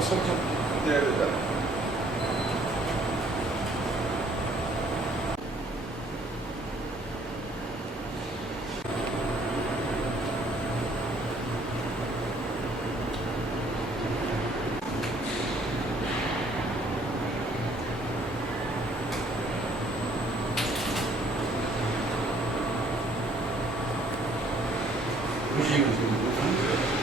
손좀 내야 되잖아. 음식은 지금 못하는데.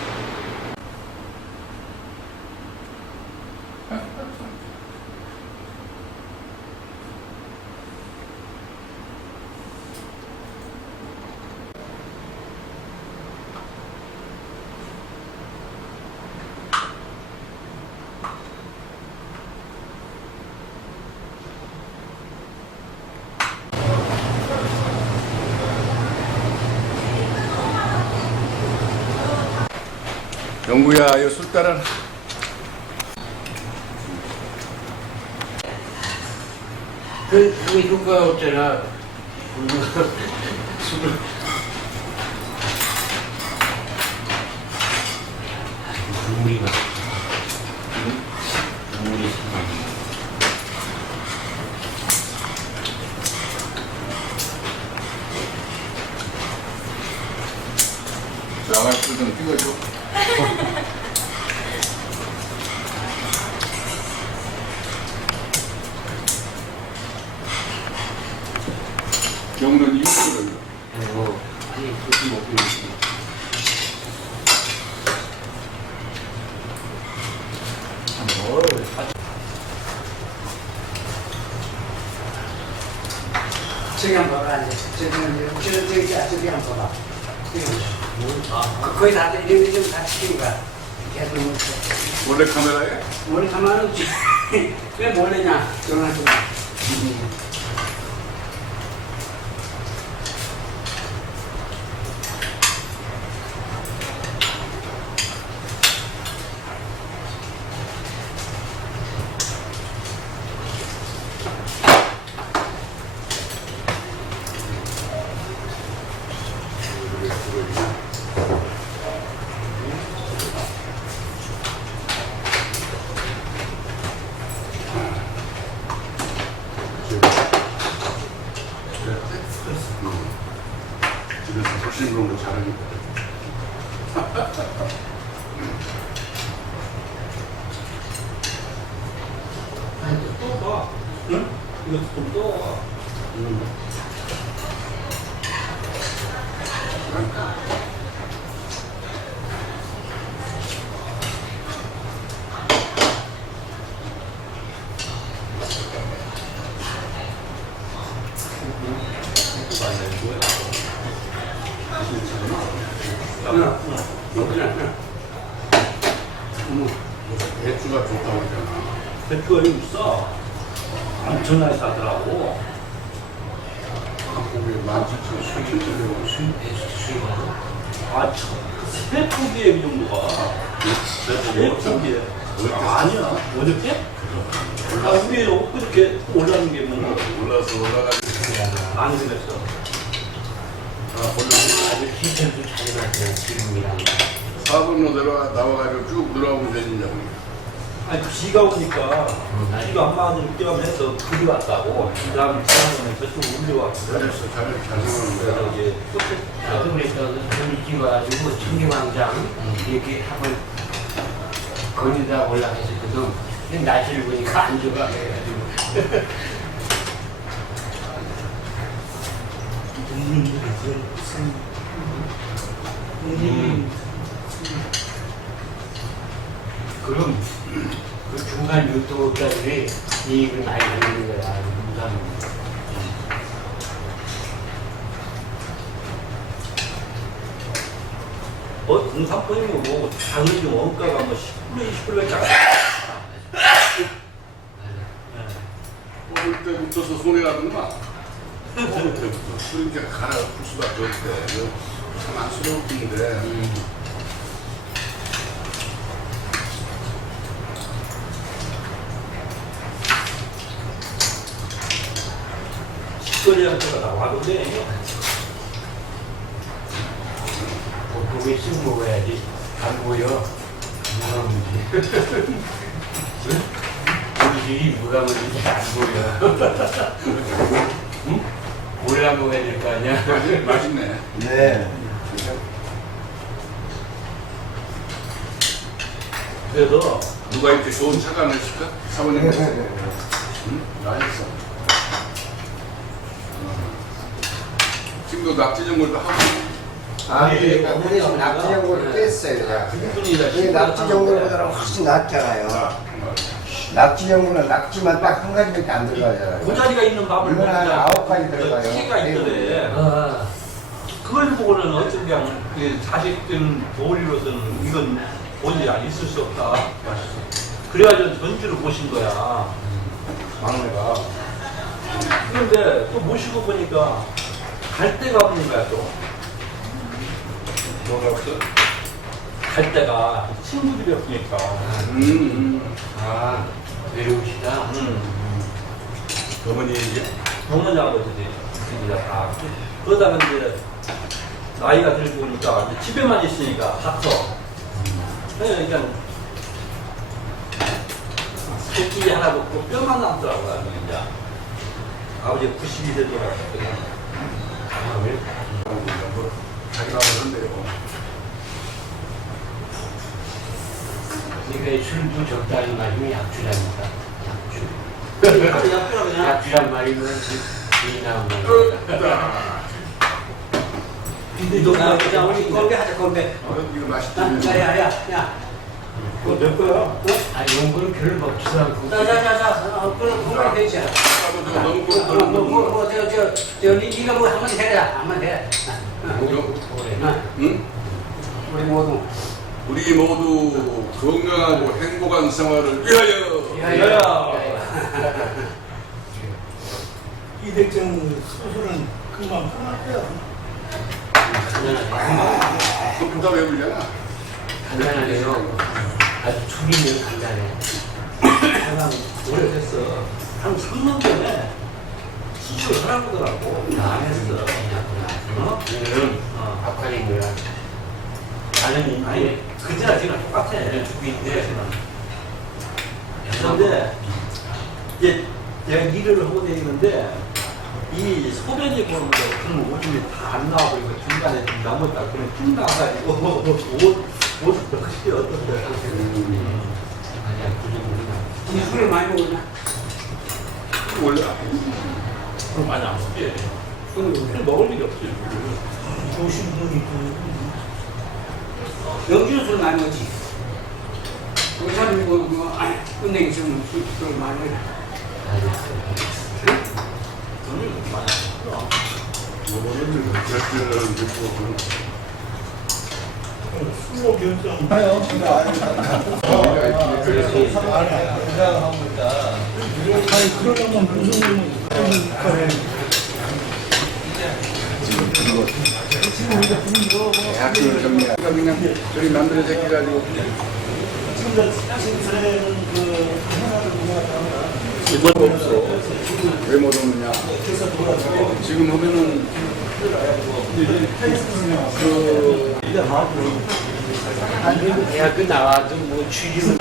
영구야, 이술 따라. 그, 그게 효과가 없잖아. 술을. 눈물이 나. 눈물이 나. 장학술 좀 찍어줘. 이거를 아이고, 아니, 그렇게 먹고 있어. 뭘, 저기 한번 봐라 이제. 저기 저기 저기 저기 저기 한번 봐봐. 그- 거의 다 이런 이런 다 시킨 거야. 계속 뭐 몰래 카메라에? 몰래 가만히 없지. 왜 몰래냐? 전화하지 마 집에서 훨씬 그런 거 잘하니까. 떠봐. 그래, 응. 배추가 좋다고 하잖아. 대표가 여기 있어. 엄청나게 싸더라고. 한국에 만칠천 수천천원 수 아, 참. 세 포기에 이 정도가. 세 포기에. 아니야. 어저께? 아, 위에 엊그저께 올라오는 게 뭐. 올라서 올라가지고 안 그랬어. 아주 기천도 잘 맞네, 지금이랑. 사분로 내려와 나와가지고 쭉 들어가면 되니냐. 아니, 비가 오니까, 비가 안 맞으면 뛰어면서 그리 왔다고. 그 다음에 지나가면 저쪽 올려왔고. 잘했어, 잘했어, 잘 생각하는 그래서 거야. 이제 나도 그래서 돈이 찍어가지고 청계왕장 이렇게 하고 거기다 올라가셨거든. 근데 날씨를 보니까 안 좋아. 그래가지고. 음. 그럼 그 중간 유튜브까지 이익을 많이 받는 거야. 무상. 어, 공산권이면 뭐, 당연히 원가가 뭐 10분의 20분밖에 안 돼. 뽑을 때부터서 손해 가 는구만. 뽑을 때부터. 그러니까 가라 풀 수밖에 없대. 이거 참 안쓰러울 텐데. 식거리한테가 나와는데 고개 쓱 먹어야지. 안 보여. 음. 우리 집이 뭔지 안 보여. 응? 몰라 먹어야 될 거 아니야? 맛있네. 네. 그래서 누가 이렇게 좋은 차관을 줄까? 사모님. 응? 맛있어. 지금도 낙지 전골도 하고. 아, 예, 그 우리 지금 낙지전골을 뺐어요. 제가. 그분이다 이 낙지전골보다는 훨씬 낫잖아요. 낙지전골은 낙지만 딱 한 가지밖에 안 들어가잖아요. 고자리가 있는 밥을 이건 한 먹자. 아홉 가지 들어가요. 키가 있더래. 어, 그걸 보고는 그냥 그 자식들 도리로서는 이건 본이 안 있을 수 없다. 그래가지고 전주를 모신 거야. 막내가. 그런데 또 모시고 보니까 갈 데가 없는 거야 또. 뭐가 없어? 갈 데가 친구들이 없으니까. 음, 음. 아, 외로우시다. 음. 어머니 얘기야? 어머니 아버지들이 있습니다. 다. 그러다가 이제 나이가 들고 보니까 이제 집에만 있으니까 닥쳐. 그러니까 새끼 하나 먹고 뼈만 남더라고요. 이제 아버지 92세 돌아가셨거든요. 그러니까 술도 적당히 마시면 약주랍니다. 약주. 약주란 말이면 거니까. 이거 자, 자, 우리 건배 하자, 건배. 어, 이거 맛있다. 야, 야, 야, 야. 그거 내 거야. 아, 이런 거는 별로 먹지도 않고. 자, 자, 자, 자, 어, 그럼 건배 되지. 꼴 뭐, 뭐, 뭐, 뭐, 저, 저, 저, 니, 니가 뭐 한마디 해라, 한마디 해. 어, 응? 우리 모두. 우리 모두 건강하고 행복한 생활을 위하여. 야야. 이백정 수술은 금방. 간단하게. 그다 왜 울잖아. 간단하게요. 아주 죽이면 간단해. 내가 오래됐어. 한 3년 전에 수술 하라고 안 했어. 어? 오늘은 어. 박하린 거야. 나는 아니, 그때나 지금 똑같아. 죽인데 그런데 이제 내가 일을 하고 다니는데 이 소변이 보는 거 그런 오줌이 다 안 나와버리고 중간에 좀 남았다 그러면 쭉 나와가지고 옷, 옷을 역시 어떤데 아니야 그 정도는 니 술을 많이 먹었나? 원래 그럼 많이 안 먹지 술을 그냥 먹을 일이 없지 오신 분이 그 영주는 술 많이 먹지. 우리 사람이 뭐, 뭐, 아니, 은행에 있으면 술, 술 많이 먹어. 저는 많이 안 먹어 뭐는 결제를 듣고 수호 결정. 그래서 아니 그러려면 무슨 대학교를 정리하 그냥 저리 만들어 새끼가지고 지금 신선에는 그 하나를 보내왔다면 이번 없어 왜 못 오느냐 지금 하면은 그 대학교 나와도 뭐 취직은